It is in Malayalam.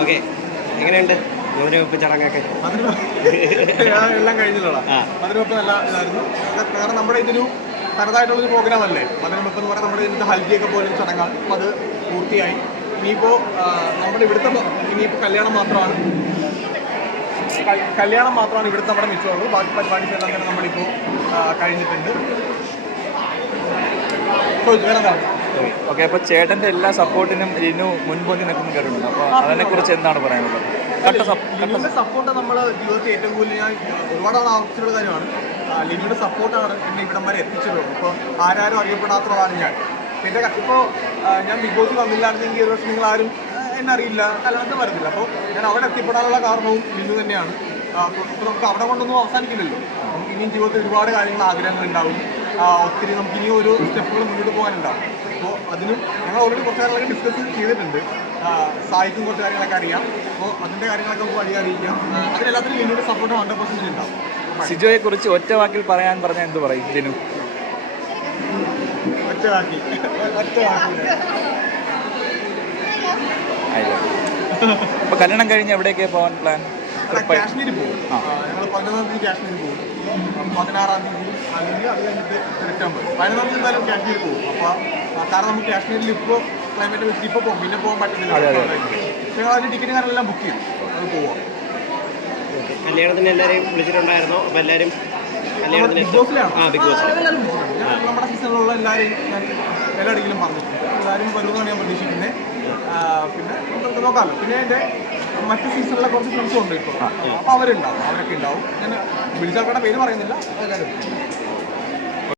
ഓക്കെ. എങ്ങനെയുണ്ട്? മധുരവെപ്പ് ചടങ്ങൊക്കെ? എല്ലാം കഴിഞ്ഞില്ലടാ മധുരവെപ്പ് നല്ല ഇതായിരുന്നു. കാരണം നമ്മുടെ ഇതൊരു തനതായിട്ടുള്ളൊരു പ്രോഗ്രാം അല്ലേ? മധുരവെപ്പ് എന്ന് പറഞ്ഞാൽ നമ്മുടെ ഇതിന്റെ ഹൽദിയൊക്കെ പോലെ ഒരു ചടങ്ങാണ്. അപ്പം അത് പൂർത്തിയായി. ഇനിയിപ്പോൾ നമ്മുടെ ഇവിടുത്തെ ഇനിയിപ്പോൾ കല്യാണം മാത്രമാണ്. കല്യാണം മാത്രമാണ് ഇവിടുത്തെ നമ്മുടെ മിച്ചമുള്ളൂ. ബാക്കി പരിപാടി എല്ലാം തന്നെ നമ്മളിപ്പോൾ കഴിഞ്ഞിട്ടുണ്ട്. ചോദിച്ചു വേറെ ഓക്കെ അപ്പോൾ ചേട്ടന്റെ എല്ലാ സപ്പോർട്ടിനും ലിനു മുൻപന്തി നിൽക്കുന്ന കേട്ടിട്ടുണ്ട്. അപ്പോൾ അതിനെക്കുറിച്ച് എന്താണ് പറയാനുള്ളത് കട്ട ലിനുവിന്റെ സപ്പോർട്ട് നമ്മൾ ജീവിതത്തിൽ ഏറ്റവും കൂടുതൽ ഞാൻ ഒരുപാട് ആവശ്യമുള്ള കാര്യമാണ്. ലിനുവിന്റെ സപ്പോർട്ടാണ് എന്നെ ഇവിടം വരെ എത്തിച്ചത്. ഇപ്പോൾ ആരാരും അറിയപ്പെടാത്തതാണ് ഞാൻ. പിന്നെ ഇപ്പോ ഞാൻ ബിഗ് ബോസ് വന്നില്ലായിരുന്നെങ്കിൽ ഒരു പക്ഷേ നിങ്ങൾ ആരും എന്നെ അറിയില്ല അല്ലാണ്ട് വരത്തില്ല. അപ്പോൾ ഞാൻ അവിടെ എത്തിപ്പെടാനുള്ള കാരണവും ലിനു തന്നെയാണ്. അപ്പോൾ നമുക്ക് അവിടെ കൊണ്ടൊന്നും അവസാനിക്കില്ലല്ലോ. ഇനിയും ജീവിതത്തിൽ ഒരുപാട് കാര്യങ്ങൾ ആഗ്രഹങ്ങൾ ഉണ്ടാവും. ഒത്തിരി നമുക്ക് ഇനിയും ഒരു സ്റ്റെപ്പുകൾ മുന്നോട്ട് പോകാനുണ്ടാവും. അപ്പോൾ അതിനും ഞങ്ങൾ ഓൾറെഡി കുറച്ച് കാര്യങ്ങളൊക്കെ ഡിസ്കസ് ചെയ്തിട്ടുണ്ട്. സായിക്കും കുറച്ച് കാര്യങ്ങളൊക്കെ അറിയാം. അപ്പോൾ അതിന്റെ കാര്യങ്ങളൊക്കെ നമുക്ക് വഴി അറിയിക്കാം. അതിനെല്ലാത്തിനും ലിനുവിന്റെ സപ്പോർട്ട് ഹൺഡ്രഡ് പെർസെന്റ് ഉണ്ടാവും. സിജോയെ കുറിച്ച് ഒറ്റ വാക്കിൽ പറയാൻ പറഞ്ഞാൽ എന്ത് പറയും ലിനു ഒറ്റ വാക്കിൽ ഒറ്റ വാക്കി. അപ്പോൾ കല്യാണം കഴിഞ്ഞ് എവിടേക്കാണ് പോകാൻ പ്ലാൻ കാശ്മീരിൽ പോകും. ഞങ്ങൾ പതിനൊന്നാം തീയതി കാശ്മീരിൽ പോകും. പതിനാറാം തീയതി അല്ലെങ്കിൽ അത് കഴിഞ്ഞിട്ട് വരും. പതിനൊന്നാം തീയതി എന്തായാലും കാശ്മീരിൽ പോകും. അപ്പോൾ കാരണം നമുക്ക് കാശ്മീരിൽ ഇപ്പോൾ ക്ലൈമറ്റ് വെച്ചിട്ട് ഇപ്പോൾ പോകും. പിന്നെ പോകാൻ പറ്റുന്നില്ല. ഞങ്ങൾ അതിന്റെ ടിക്കറ്റ് കാര്യങ്ങളെല്ലാം ബുക്ക് ചെയ്യും. അത് പോവാം. കല്യാണത്തിന് എല്ലാവരെയും വിളിച്ചിട്ടുണ്ടായിരുന്നോ? അപ്പോൾ എല്ലാവരും കല്യാണത്തിന് ആ ബിഗ് ബോസ് നമ്മുടെ സീസണിലുള്ള എല്ലാവരെയും ഞാൻ എല്ലാ അടിയിലും പറഞ്ഞിട്ടുണ്ട്. എല്ലാവരും വരുമെന്നാണ് ഞാൻ പ്രതീക്ഷിക്കുന്നത്. പിന്നെ നമുക്ക് നോക്കാമല്ലോ. പിന്നെ എന്റെ മറ്റ് സീസണിലെ കുറച്ച് ഫ്രണ്ട്സും ഉണ്ട് ഇപ്പോൾ അപ്പോൾ അവരുണ്ടാവും. അവരൊക്കെ ഉണ്ടാവും. ഞാൻ വിളിച്ചാൽക്കടെ പേര് പറയുന്നില്ല. എല്ലാവരും